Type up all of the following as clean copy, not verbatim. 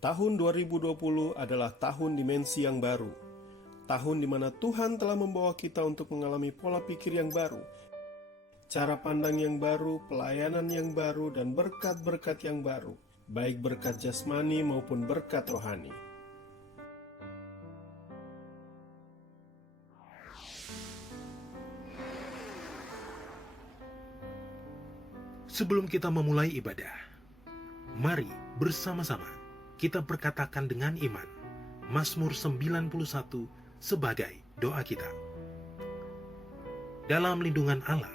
Tahun 2020 adalah tahun dimensi yang baru. Tahun di mana Tuhan telah membawa kita untuk mengalami pola pikir yang baru, cara pandang yang baru, pelayanan yang baru, dan berkat-berkat yang baru, baik berkat jasmani maupun berkat rohani. Sebelum kita memulai ibadah, mari bersama-sama kita perkatakan dengan iman Mazmur 91 sebagai doa kita. Dalam lindungan Allah,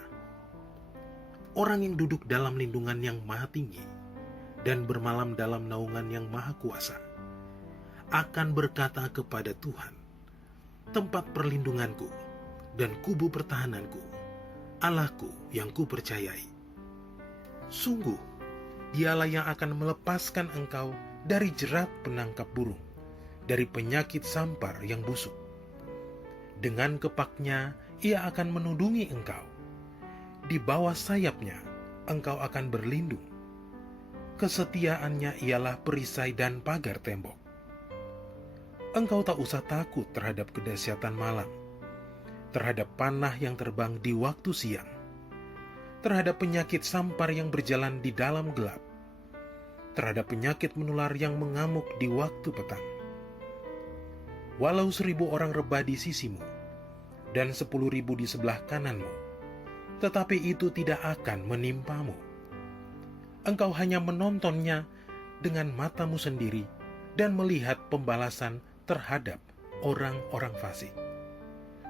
orang yang duduk dalam lindungan yang maha tinggi dan bermalam dalam naungan yang maha kuasa akan berkata kepada Tuhan, tempat perlindunganku dan kubu pertahananku, Allahku yang kupercayai. Sungguh, Dialah yang akan melepaskan engkau dari jerat penangkap burung, dari penyakit sampar yang busuk. Dengan kepaknya ia akan menudungi engkau. Di bawah sayapnya engkau akan berlindung. Kesetiaannya ialah perisai dan pagar tembok. Engkau tak usah takut terhadap kedahsyatan malam, terhadap panah yang terbang di waktu siang, terhadap penyakit sampar yang berjalan di dalam gelap, terhadap penyakit menular yang mengamuk di waktu petang. Walau 1.000 orang rebah di sisimu dan 10.000 di sebelah kananmu, tetapi itu tidak akan menimpamu. Engkau hanya menontonnya dengan matamu sendiri dan melihat pembalasan terhadap orang-orang fasik.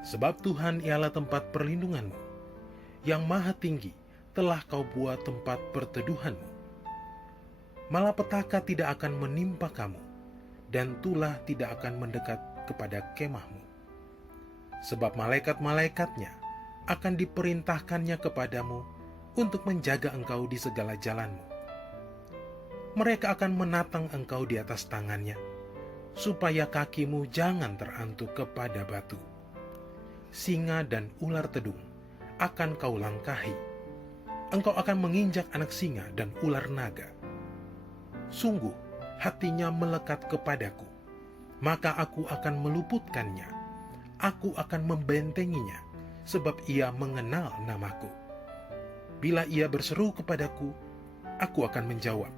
Sebab Tuhan ialah tempat perlindunganmu, yang maha tinggi telah kau buat tempat perteduhanmu. Malapetaka tidak akan menimpa kamu, dan tulah tidak akan mendekat kepada kemahmu. Sebab malaikat-malaikatnya akan diperintahkannya kepadamu untuk menjaga engkau di segala jalanmu. Mereka akan menatang engkau di atas tangannya, supaya kakimu jangan terantuk kepada batu. Singa dan ular tedung akan kau langkahi. Engkau akan menginjak anak singa dan ular naga. Sungguh, hatinya melekat kepadaku, maka aku akan meluputkannya. Aku akan membentenginya, sebab ia mengenal namaku. Bila ia berseru kepadaku, aku akan menjawab.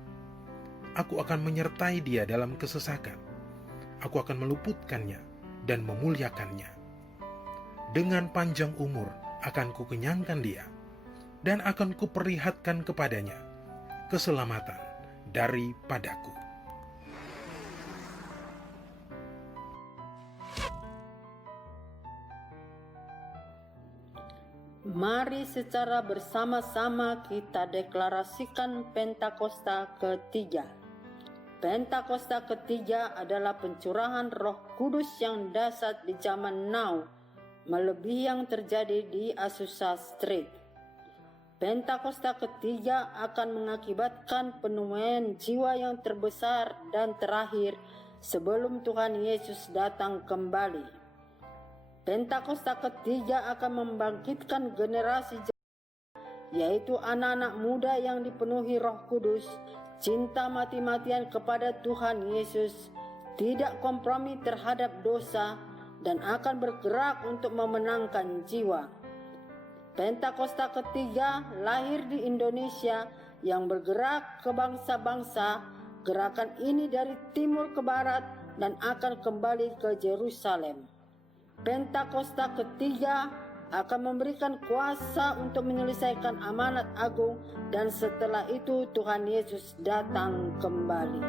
Aku akan menyertai dia dalam kesesakan. Aku akan meluputkannya dan memuliakannya. Dengan panjang umur akan kukenyangkan dia, dan akan kuperlihatkan kepadanya keselamatan daripadaku. Mari secara bersama-sama kita deklarasikan Pentakosta ketiga. Pentakosta ketiga adalah pencurahan Roh Kudus yang dahsyat di zaman now, melebihi yang terjadi di Azusa Street. Pentakosta ketiga akan mengakibatkan penuaian jiwa yang terbesar dan terakhir sebelum Tuhan Yesus datang kembali. Pentakosta ketiga akan membangkitkan generasi yaitu anak-anak muda yang dipenuhi Roh Kudus, cinta mati-matian kepada Tuhan Yesus, tidak kompromi terhadap dosa, dan akan bergerak untuk memenangkan jiwa. Pentakosta ketiga lahir di Indonesia yang bergerak ke bangsa-bangsa. Gerakan ini dari timur ke barat dan akan kembali ke Yerusalem. Pentakosta ketiga akan memberikan kuasa untuk menyelesaikan amanat agung, dan setelah itu Tuhan Yesus datang kembali.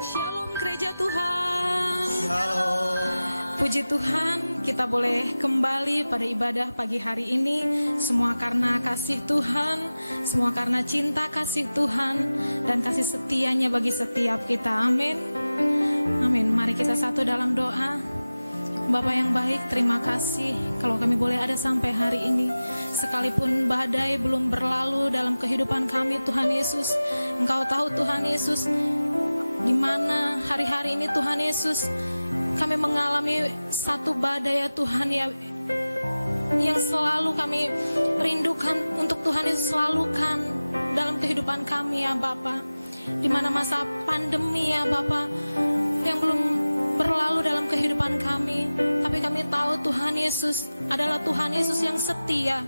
Shalom gereja Tuhan. Shalom. Puji Tuhan, kita boleh kembali pada ibadah pagi hari ini. Semua karena kasih Tuhan, semua karena cinta kasih Tuhan dan kasih setianya bagi setiap kita. Amin. Amin. Mari kita satu dalam doa. Bapa yang baik, terima kasih kalau kami boleh ada sampai hari ini. Sekalipun badai belum berlalu dalam kehidupan kami, Tuhan Yesus, Engkau tahu Tuhan Yesus, di mana hari-hari ini Tuhan Yesus kami mengalami satu badai ya Tuhan ya, yang selalu kami rindukan untuk Tuhan Yesus lalukan dalam kehidupan kami ya Bapa. di mana masa pandemi ya Bapa yang belum berlalu dalam kehidupan kami, tapi kami tahu Tuhan Yesus adalah Tuhan Yesus yang setia,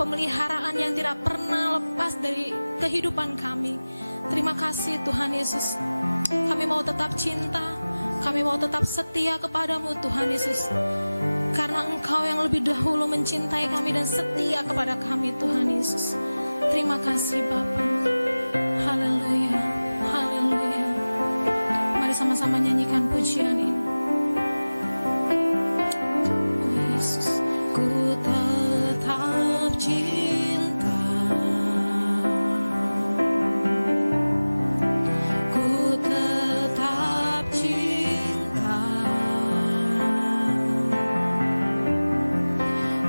pemeliharaan yang tidak pernah lepas dari kehidupan kami. Terima kasih Tuhan Yesus. Kami mau tetap cinta, kami mau tetap setia kepadamu Tuhan Yesus, karena Engkau yang lebih dahulu mencintai kami dan setia kepada kami Tuhan Yesus. Terima kasih Bapa. Haleluya, haleluya. Mari sama-sama nyanyikan pujian ini. Oh Yesus, ku tetap cinta, ku tetap cinta,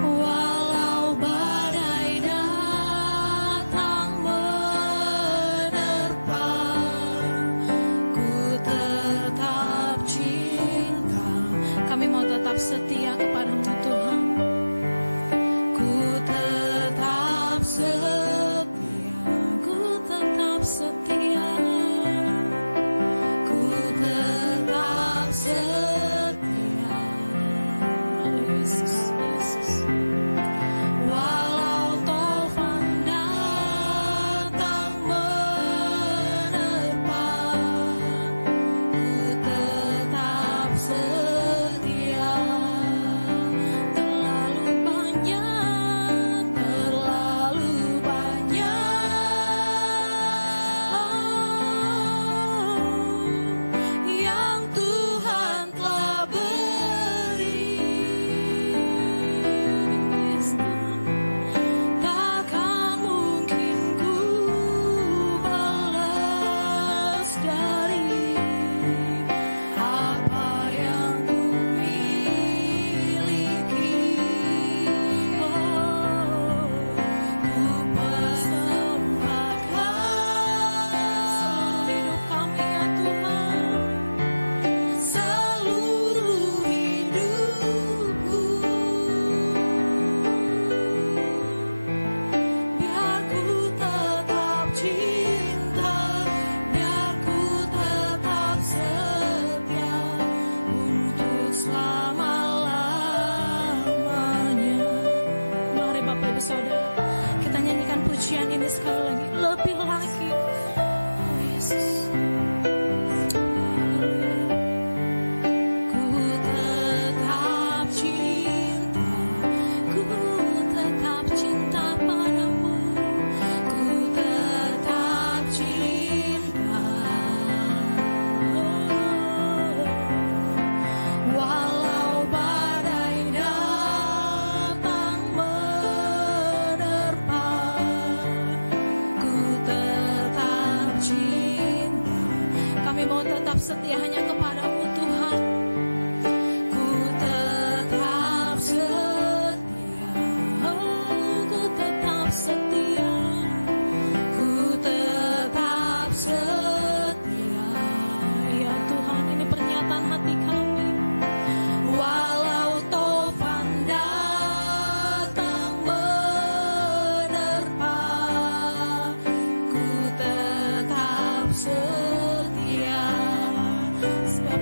walau badai datang menerpa, ku tetap cinta. Kami mau tetap setia kepadamu Tuhan. Ku tetap setia, ku tetap setia, ku tetap setia. Oh Yesus, Yesus. Walau taufan datang menerpa, ku tetap setia. Terlalu banyak yang Tuhan telah beri, takkan mungkin ku balas dari apa yang ku miliki. Ku persembahkan seluruh hidup kami ya Tuhan, seluruh hidupku, biar ku tetap cinta, biar ku tetap setia untuk selama-lamanya. Mari Bapak Ibu Saudara, kita nyanyikan pujian ini sekali lagi, lebih lagi. Oh Yesus. Ku tetap cinta, ku tetap cinta padamu, ku tetap cinta. Walau badai datang menerpa, ku tetap cinta. Kami mau tetap setia hanya kepadamu Tuhan. Ku tetap setia, oh, ku tetap setia, ku tetap setia. Ya Tuhan, ini pernyataan hati kami. Walau taufan datang menerpa, ku tetap setia. Sebab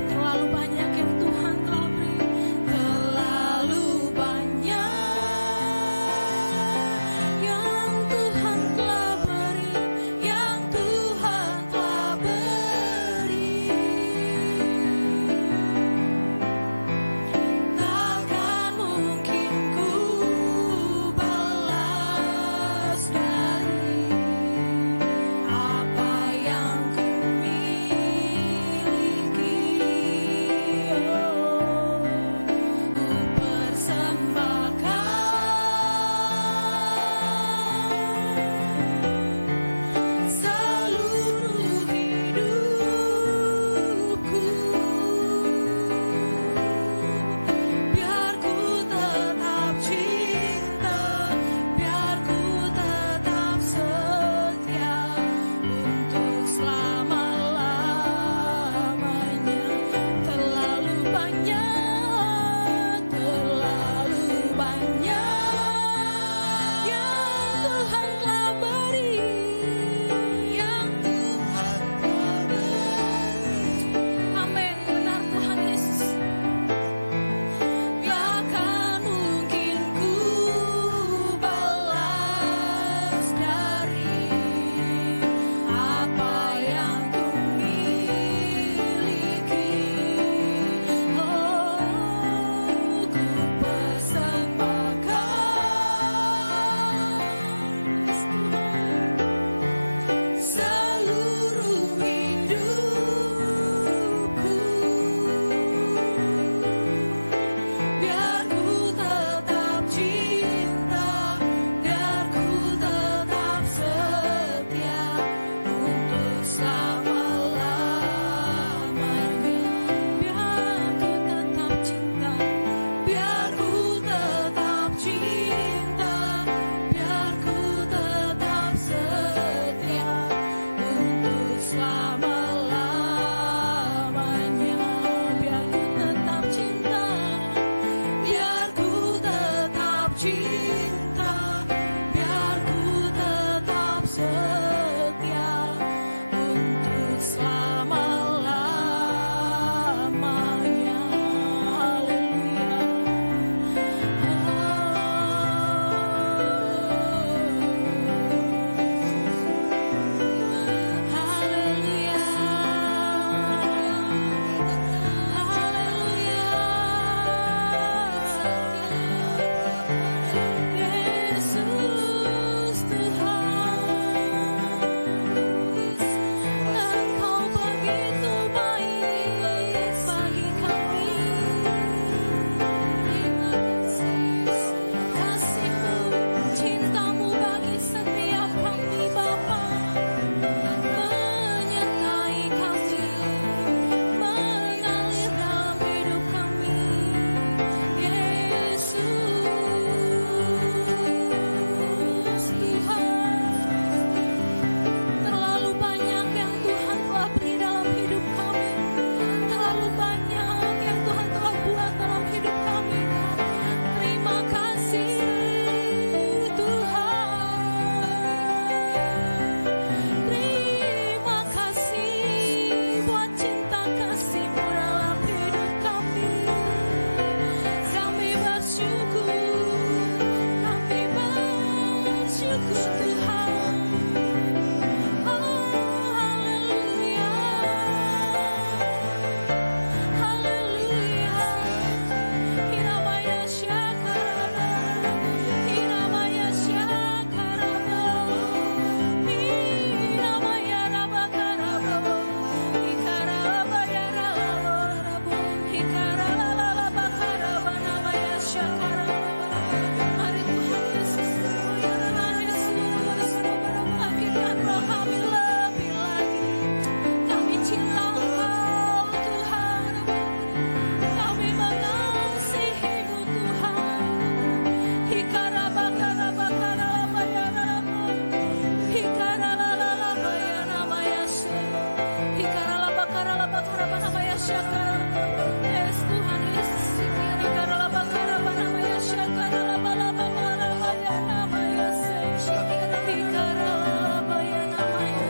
Yes, Tuhan Yesus, sikiri karala bakara banamaya syakara balaba marabaya namaya sikiri karala baya namaya.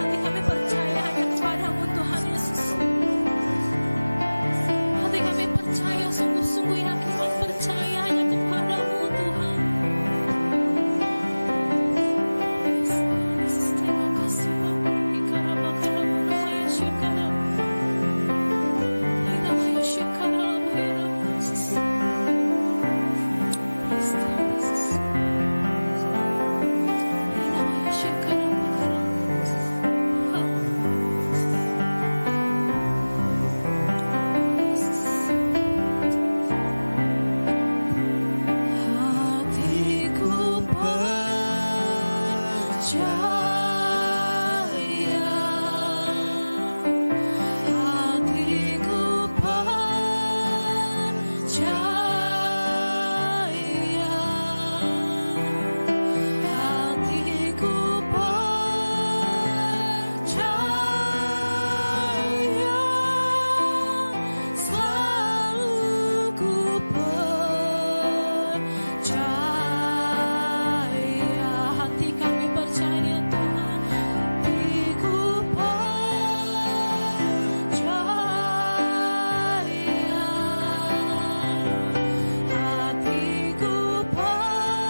Hati kami percaya hanya kepadamu Tuhan Yesus. Hati kami percaya, sungguh-sungguh yakin dan percaya hanya kepadamu Tuhan. Yes, Tuhan Yesus, terima kasih Bapa. Ikara bakara banamaya syakara. Namanya syakara baya namaya Yesus. Yes, Tuhan Yesus. Namanya syakara bakara. Hatiku percaya, hatiku percaya, hatiku percaya, selalu ku percaya. Hati kami percaya Tuhan, hatiku percaya, hatiku percaya, hatiku percaya,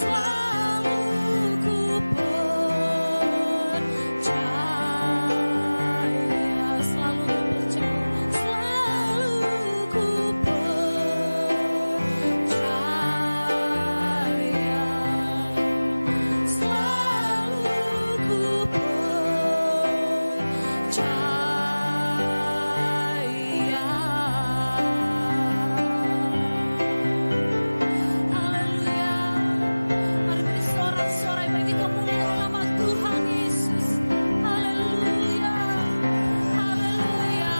selalu ku percaya, selalu ku percaya, selalu ku percaya, selalu ku percaya. Haleluya. Mari beri sorak-sorai bagi kemuliaan nama Tuhan Yesus. Haleluya. Haleluya.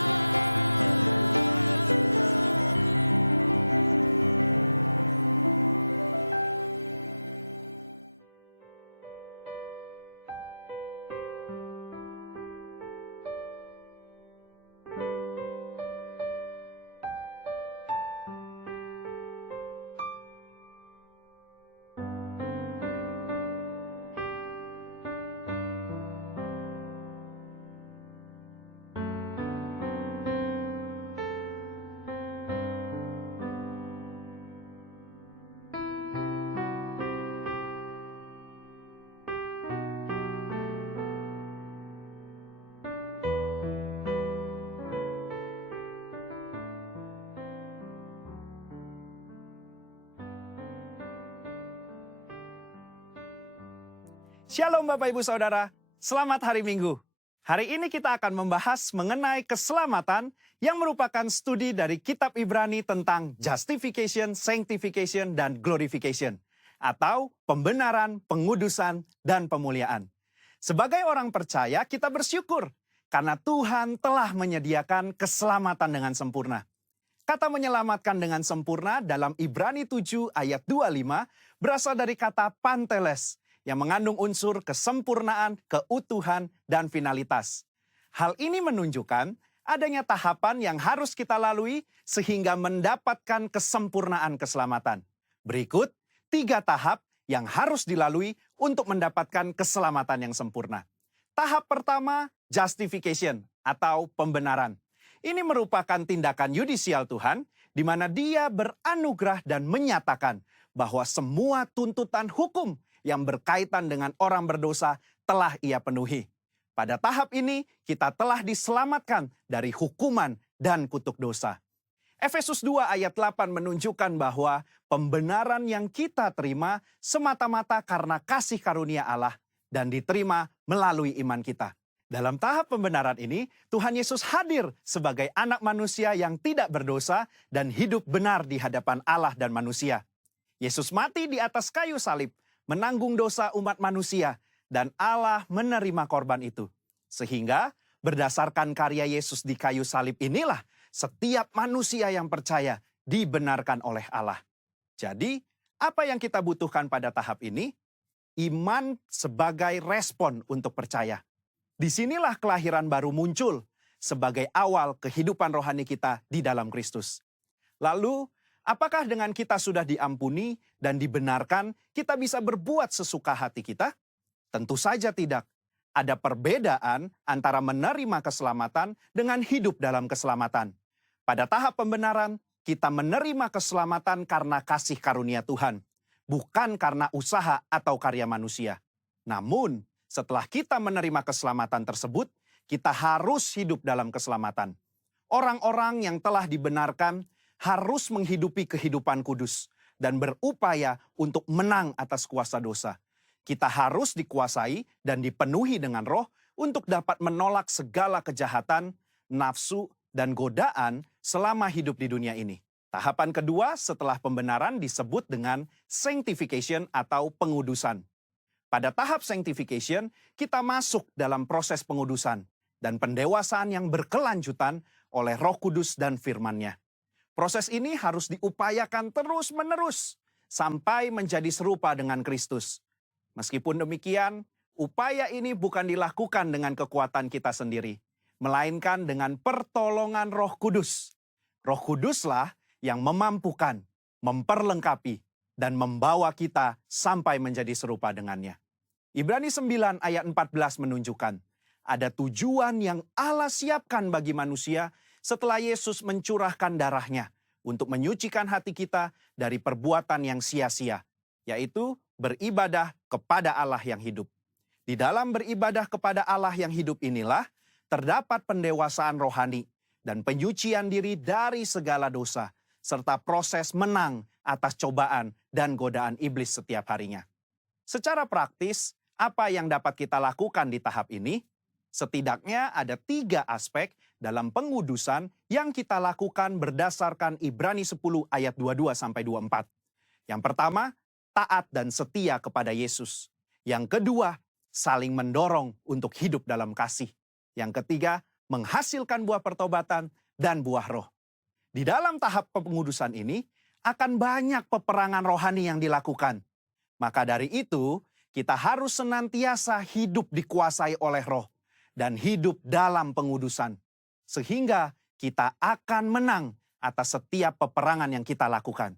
Shalom Bapak Ibu Saudara, selamat hari Minggu. Hari ini kita akan membahas mengenai keselamatan yang merupakan studi dari kitab Ibrani tentang justification, sanctification, dan glorification. Atau pembenaran, pengudusan, dan pemuliaan. Sebagai orang percaya, kita bersyukur karena Tuhan telah menyediakan keselamatan dengan sempurna. Kata menyelamatkan dengan sempurna dalam Ibrani 7 ayat 25 berasal dari kata panteles, yang mengandung unsur kesempurnaan, keutuhan, dan finalitas. Hal ini menunjukkan adanya tahapan yang harus kita lalui sehingga mendapatkan kesempurnaan keselamatan. Berikut 3 tahap yang harus dilalui untuk mendapatkan keselamatan yang sempurna. Tahap pertama, justification atau pembenaran. Ini merupakan tindakan yudisial Tuhan, di mana Dia beranugerah dan menyatakan bahwa semua tuntutan hukum yang berkaitan dengan orang berdosa telah Ia penuhi. Pada tahap ini, kita telah diselamatkan dari hukuman dan kutuk dosa. Efesus 2 ayat 8 menunjukkan bahwa pembenaran yang kita terima semata-mata karena kasih karunia Allah dan diterima melalui iman kita. Dalam tahap pembenaran ini, Tuhan Yesus hadir sebagai anak manusia yang tidak berdosa dan hidup benar di hadapan Allah dan manusia. Yesus mati di atas kayu salib, menanggung dosa umat manusia, dan Allah menerima korban itu. Sehingga berdasarkan karya Yesus di kayu salib inilah setiap manusia yang percaya dibenarkan oleh Allah. Jadi, apa yang kita butuhkan pada tahap ini? Iman sebagai respon untuk percaya. Disinilah kelahiran baru muncul sebagai awal kehidupan rohani kita di dalam Kristus. Lalu, apakah dengan kita sudah diampuni dan dibenarkan, kita bisa berbuat sesuka hati kita? Tentu saja tidak. Ada perbedaan antara menerima keselamatan dengan hidup dalam keselamatan. Pada tahap pembenaran, kita menerima keselamatan karena kasih karunia Tuhan, bukan karena usaha atau karya manusia. Namun, setelah kita menerima keselamatan tersebut, kita harus hidup dalam keselamatan. Orang-orang yang telah dibenarkan harus menghidupi kehidupan kudus dan berupaya untuk menang atas kuasa dosa. Kita harus dikuasai dan dipenuhi dengan Roh untuk dapat menolak segala kejahatan, nafsu, dan godaan selama hidup di dunia ini. Tahapan kedua setelah pembenaran disebut dengan sanctification atau pengudusan. Pada tahap sanctification, kita masuk dalam proses pengudusan dan pendewasaan yang berkelanjutan oleh Roh Kudus dan firman-Nya. Proses ini harus diupayakan terus-menerus sampai menjadi serupa dengan Kristus. Meskipun demikian, upaya ini bukan dilakukan dengan kekuatan kita sendiri, melainkan dengan pertolongan Roh Kudus. Roh Kuduslah yang memampukan, memperlengkapi, dan membawa kita sampai menjadi serupa dengannya. Ibrani 9 ayat 14 menunjukkan, ada tujuan yang Allah siapkan bagi manusia setelah Yesus mencurahkan darahnya untuk menyucikan hati kita dari perbuatan yang sia-sia, yaitu beribadah kepada Allah yang hidup. Di dalam beribadah kepada Allah yang hidup inilah terdapat pendewasaan rohani dan penyucian diri dari segala dosa, serta proses menang atas cobaan dan godaan iblis setiap harinya. Secara praktis, apa yang dapat kita lakukan di tahap ini? Setidaknya ada 3 aspek dalam pengudusan yang kita lakukan berdasarkan Ibrani 10 ayat 22-24. Yang pertama, taat dan setia kepada Yesus. Yang kedua, saling mendorong untuk hidup dalam kasih. Yang ketiga, menghasilkan buah pertobatan dan buah roh. Di dalam tahap pengudusan ini, akan banyak peperangan rohani yang dilakukan. Maka dari itu, kita harus senantiasa hidup dikuasai oleh roh dan hidup dalam pengudusan. Sehingga kita akan menang atas setiap peperangan yang kita lakukan.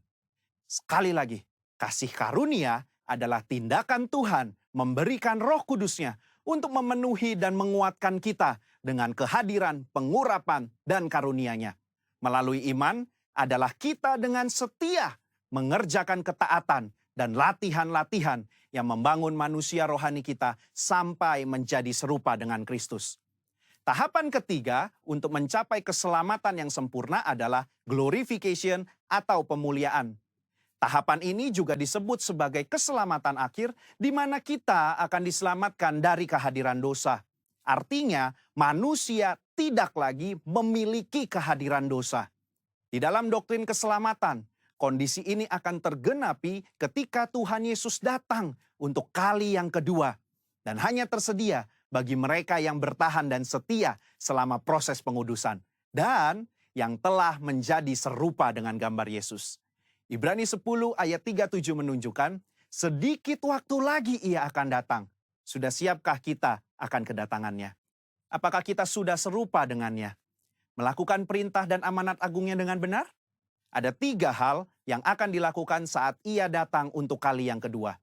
Sekali lagi, kasih karunia adalah tindakan Tuhan memberikan Roh Kudus-Nya untuk memenuhi dan menguatkan kita dengan kehadiran, pengurapan, dan karunia-Nya. Melalui iman adalah kita dengan setia mengerjakan ketaatan dan latihan-latihan yang membangun manusia rohani kita sampai menjadi serupa dengan Kristus. Tahapan ketiga untuk mencapai keselamatan yang sempurna adalah glorification atau pemuliaan. Tahapan ini juga disebut sebagai keselamatan akhir, di mana kita akan diselamatkan dari kehadiran dosa. Artinya, manusia tidak lagi memiliki kehadiran dosa. Di dalam doktrin keselamatan, kondisi ini akan tergenapi ketika Tuhan Yesus datang untuk kali yang kedua. Dan hanya tersedia bagi mereka yang bertahan dan setia selama proses pengudusan. Dan yang telah menjadi serupa dengan gambar Yesus. Ibrani 10 ayat 37 menunjukkan, sedikit waktu lagi ia akan datang. Sudah siapkah kita akan kedatangannya? Apakah kita sudah serupa dengannya? Melakukan perintah dan amanat agungnya dengan benar? Ada 3 hal yang akan dilakukan saat ia datang untuk kali yang kedua.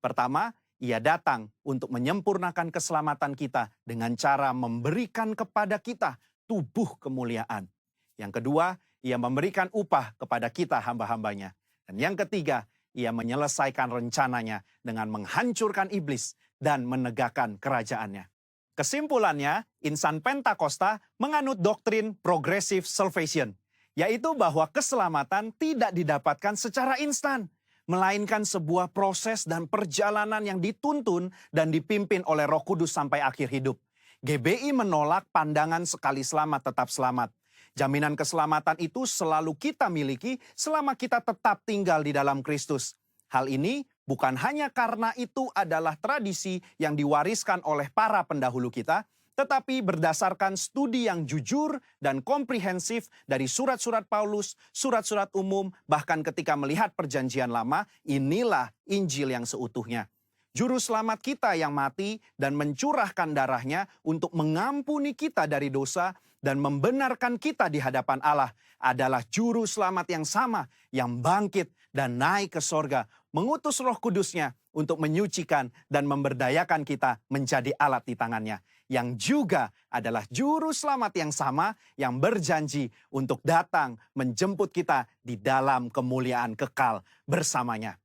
Pertama, ia datang untuk menyempurnakan keselamatan kita dengan cara memberikan kepada kita tubuh kemuliaan. Yang kedua, ia memberikan upah kepada kita hamba-hambanya. Dan yang ketiga, ia menyelesaikan rencananya dengan menghancurkan iblis dan menegakkan kerajaannya. Kesimpulannya, insan Pentakosta menganut doktrin progressive salvation, yaitu bahwa keselamatan tidak didapatkan secara instan, melainkan sebuah proses dan perjalanan yang dituntun dan dipimpin oleh Roh Kudus sampai akhir hidup. GBI menolak pandangan sekali selamat tetap selamat. Jaminan keselamatan itu selalu kita miliki selama kita tetap tinggal di dalam Kristus. Hal ini bukan hanya karena itu adalah tradisi yang diwariskan oleh para pendahulu kita, tetapi berdasarkan studi yang jujur dan komprehensif dari surat-surat Paulus, surat-surat umum, bahkan ketika melihat perjanjian lama, inilah Injil yang seutuhnya. Juru selamat kita yang mati dan mencurahkan darahnya untuk mengampuni kita dari dosa dan membenarkan kita di hadapan Allah adalah juru selamat yang sama yang bangkit dan naik ke sorga, mengutus Roh Kudusnya untuk menyucikan dan memberdayakan kita menjadi alat di tangannya, yang juga adalah juru selamat yang sama yang berjanji untuk datang menjemput kita di dalam kemuliaan kekal bersamanya.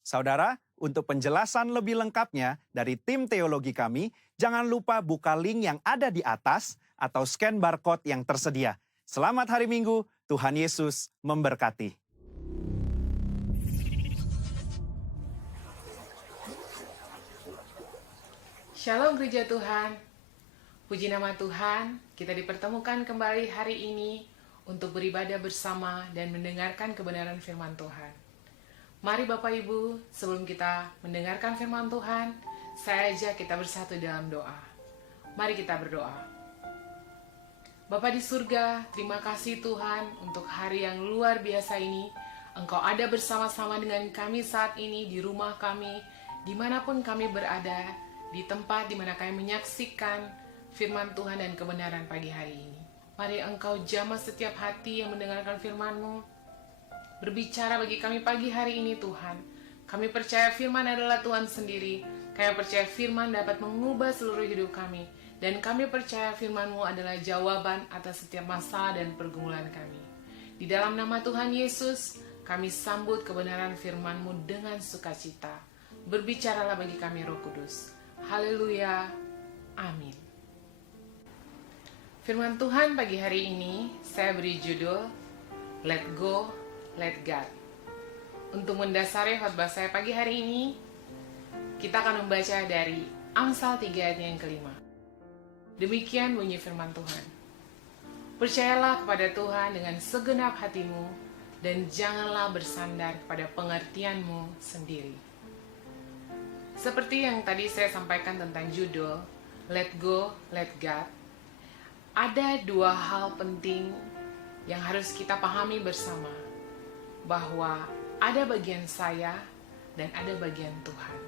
Saudara, untuk penjelasan lebih lengkapnya dari tim teologi kami, jangan lupa buka link yang ada di atas atau scan barcode yang tersedia. Selamat hari Minggu, Tuhan Yesus memberkati. Shalom Gereja Tuhan, puji nama Tuhan, kita dipertemukan kembali hari ini untuk beribadah bersama dan mendengarkan kebenaran firman Tuhan. Mari Bapak Ibu, sebelum kita mendengarkan firman Tuhan, saya ajak kita bersatu dalam doa. Mari kita berdoa. Bapa di surga, terima kasih Tuhan untuk hari yang luar biasa ini. Engkau ada bersama-sama dengan kami saat ini di rumah kami, dimanapun kami berada, di tempat di mana kami menyaksikan firman Tuhan dan kebenaran pagi hari ini. Mari Engkau jamah setiap hati yang mendengarkan firman-Mu. Berbicara bagi kami pagi hari ini Tuhan. Kami percaya firman adalah Tuhan sendiri. Kami percaya firman dapat mengubah seluruh hidup kami. Dan kami percaya firman-Mu adalah jawaban atas setiap masalah dan pergumulan kami. Di dalam nama Tuhan Yesus, kami sambut kebenaran firman-Mu dengan sukacita. Berbicaralah bagi kami Roh Kudus. Haleluya. Amin. Firman Tuhan pagi hari ini saya beri judul Let Go, Let God. Untuk mendasari khotbah saya pagi hari ini, kita akan membaca dari Amsal 3 ayat yang kelima. Demikian bunyi firman Tuhan. Percayalah kepada Tuhan dengan segenap hatimu dan janganlah bersandar kepada pengertianmu sendiri. Seperti yang tadi saya sampaikan tentang judul Let Go, Let God, ada dua hal penting yang harus kita pahami bersama, bahwa ada bagian saya dan ada bagian Tuhan.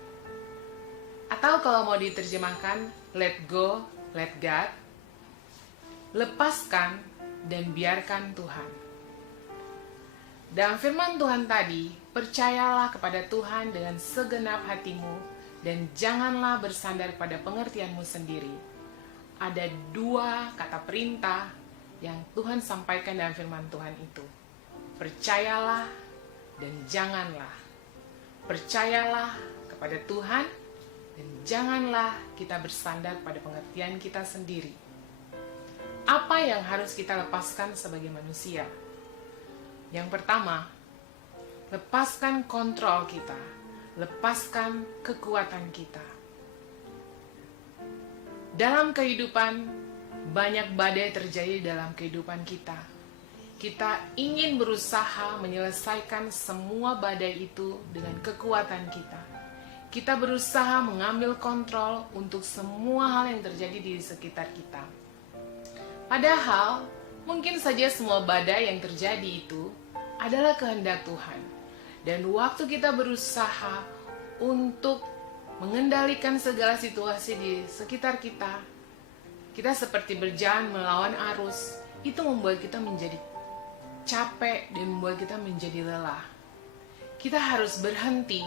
Atau kalau mau diterjemahkan, let go, let God, lepaskan dan biarkan Tuhan. Dalam firman Tuhan tadi, percayalah kepada Tuhan dengan segenap hatimu dan janganlah bersandar pada pengertianmu sendiri. Ada dua kata perintah yang Tuhan sampaikan dalam firman Tuhan itu. Percayalah dan janganlah. Percayalah kepada Tuhan dan janganlah kita bersandar pada pengertian kita sendiri. Apa yang harus kita lepaskan sebagai manusia? Yang pertama, lepaskan kontrol kita, lepaskan kekuatan kita. Dalam kehidupan, banyak badai terjadi dalam kehidupan kita. Kita ingin berusaha menyelesaikan semua badai itu dengan kekuatan kita. Kita berusaha mengambil kontrol untuk semua hal yang terjadi di sekitar kita. Padahal, mungkin saja semua badai yang terjadi itu adalah kehendak Tuhan. Dan waktu kita berusaha untuk mengendalikan segala situasi di sekitar kita, kita seperti berjalan melawan arus, itu membuat kita menjadi capek dan membuat kita menjadi lelah. Kita harus berhenti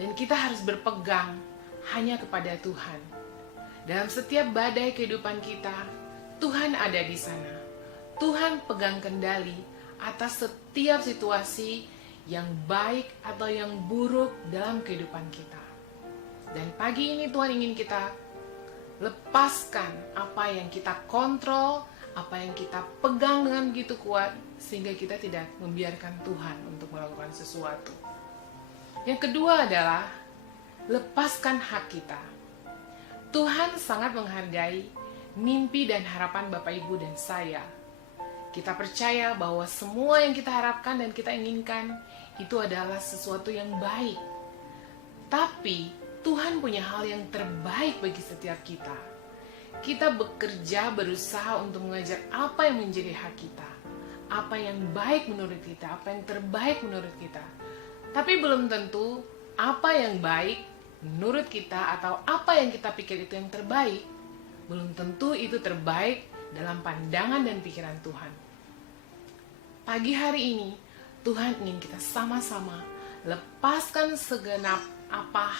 dan kita harus berpegang hanya kepada Tuhan. Dalam setiap badai kehidupan kita, Tuhan ada di sana. Tuhan pegang kendali atas setiap situasi yang baik atau yang buruk dalam kehidupan kita. Dan pagi ini Tuhan ingin kita lepaskan apa yang kita kontrol, apa yang kita pegang dengan begitu kuat, sehingga kita tidak membiarkan Tuhan untuk melakukan sesuatu. Yang kedua adalah lepaskan hak kita. Tuhan sangat menghargai mimpi dan harapan Bapak Ibu dan saya. Kita percaya bahwa semua yang kita harapkan dan kita inginkan itu adalah sesuatu yang baik. Tapi Tuhan punya hal yang terbaik bagi setiap kita. Kita bekerja, berusaha untuk mengajar apa yang menjadi hak kita, apa yang baik menurut kita, apa yang terbaik menurut kita. Tapi belum tentu apa yang baik menurut kita atau apa yang kita pikir itu yang terbaik, belum tentu itu terbaik dalam pandangan dan pikiran Tuhan. Pagi hari ini, Tuhan ingin kita sama-sama lepaskan segenap apa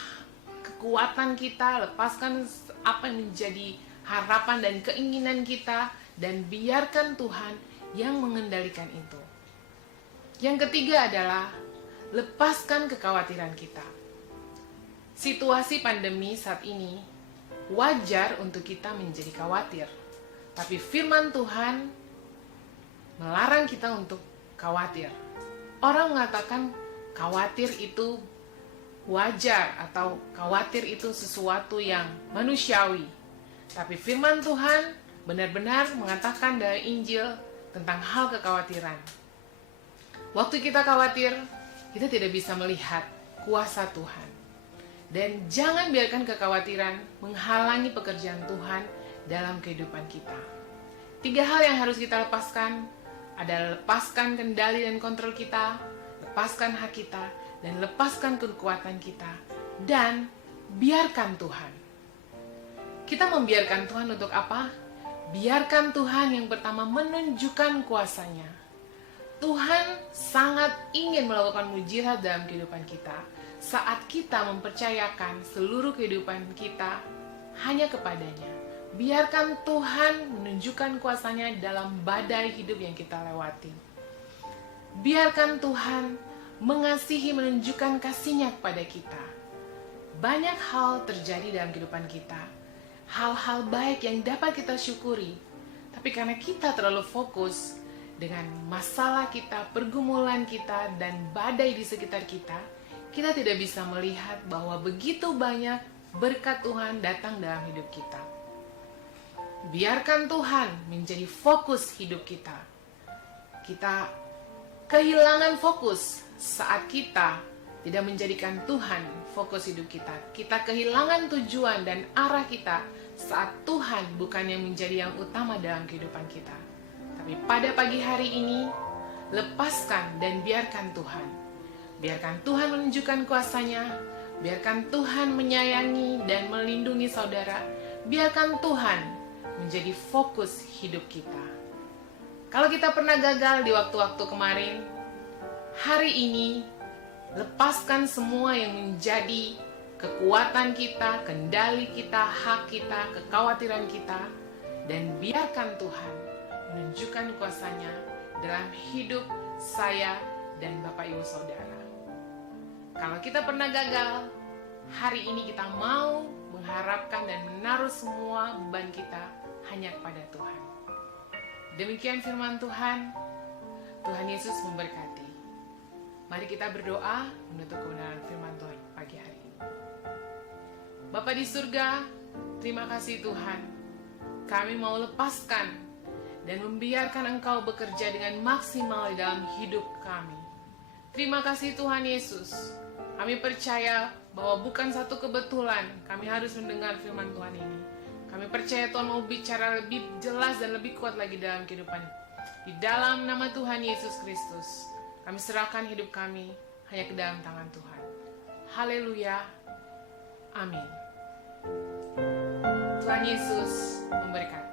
kekuatan kita, lepaskan apa yang menjadi harapan dan keinginan kita, dan biarkan Tuhan yang mengendalikan itu. Yang ketiga adalah lepaskan kekhawatiran kita. Situasi pandemi saat ini wajar untuk kita menjadi khawatir, tapi firman Tuhan melarang kita untuk khawatir. Orang mengatakan khawatir itu wajar atau khawatir itu sesuatu yang manusiawi. Tapi firman Tuhan benar-benar mengatakan dari Injil tentang hal kekhawatiran. Waktu kita khawatir, kita tidak bisa melihat kuasa Tuhan. Dan jangan biarkan kekhawatiran menghalangi pekerjaan Tuhan dalam kehidupan kita. 3 hal yang harus kita lepaskan adalah lepaskan kendali dan kontrol kita, lepaskan hak kita, dan lepaskan kekuatan kita, dan biarkan Tuhan. Kita membiarkan Tuhan untuk apa? Biarkan Tuhan yang pertama menunjukkan kuasanya. Tuhan sangat ingin melakukan mujizat dalam kehidupan kita saat kita mempercayakan seluruh kehidupan kita hanya kepadanya. Biarkan Tuhan menunjukkan kuasanya dalam badai hidup yang kita lewati. Biarkan Tuhan mengasihi, menunjukkan kasih-Nya kepada kita. Banyak hal terjadi dalam kehidupan kita, hal-hal baik yang dapat kita syukuri. Tapi karena kita terlalu fokus dengan masalah kita, pergumulan kita, dan badai di sekitar kita, kita tidak bisa melihat bahwa begitu banyak berkat Tuhan datang dalam hidup kita. Biarkan Tuhan menjadi fokus hidup kita. Kita kehilangan fokus saat kita tidak menjadikan Tuhan fokus hidup kita. Kita kehilangan tujuan dan arah kita saat Tuhan bukan yang menjadi yang utama dalam kehidupan kita. Tapi pada pagi hari ini, lepaskan dan biarkan Tuhan. Biarkan Tuhan menunjukkan kuasa-Nya. Biarkan Tuhan menyayangi dan melindungi saudara. Biarkan Tuhan menjadi fokus hidup kita. Kalau kita pernah gagal di waktu-waktu kemarin, hari ini lepaskan semua yang menjadi kekuatan kita, kendali kita, hak kita, kekhawatiran kita, dan biarkan Tuhan menunjukkan kuasa-Nya dalam hidup saya dan Bapak Ibu Saudara. Kalau kita pernah gagal, hari ini kita mau mengharapkan dan menaruh semua beban kita hanya kepada Tuhan. Demikian firman Tuhan. Tuhan Yesus memberkati. Mari kita berdoa menutup kebenaran firman Tuhan pagi hari ini. Bapa di surga, terima kasih Tuhan. Kami mau lepaskan dan membiarkan Engkau bekerja dengan maksimal di dalam hidup kami. Terima kasih Tuhan Yesus. Kami percaya bahwa bukan satu kebetulan kami harus mendengar firman Tuhan ini. Kami percaya Tuhan mau bicara lebih jelas dan lebih kuat lagi dalam kehidupan. Di dalam nama Tuhan Yesus Kristus, kami serahkan hidup kami hanya ke dalam tangan Tuhan. Haleluya. Amin. Tuhan Yesus memberkati.